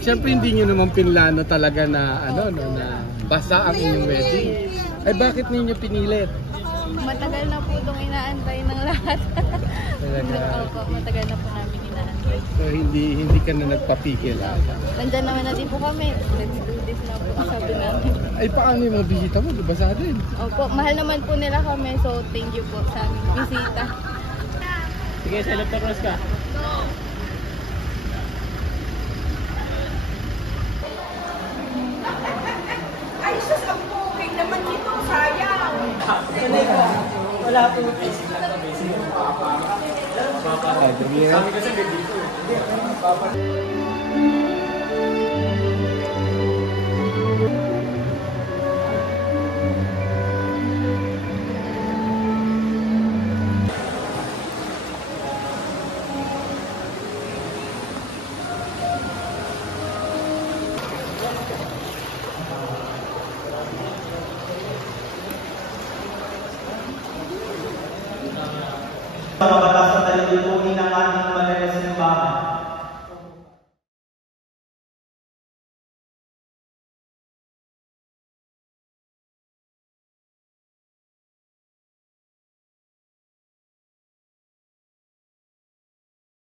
Siyempre hindi nyo naman pinlano talaga na ano no, na basta ang inyong wedding. Ay bakit ninyo pinilit? Matagal na po itong inaantay ng lahat. Talaga. Opo, matagal na po namin inaantay. So hindi ka na nagpapigil. Nandyan naman na din po kami. Let's do this na po, sabi namin. Ay paano yung mga bisita mo? Diba sa atin? Opo, mahal naman po nila kami. So, thank you po sa aming bisita. Sige, select the cross ka. Ay, sus, ang poking naman nito, sayang. Wala po. Papa. Kami kasi dito.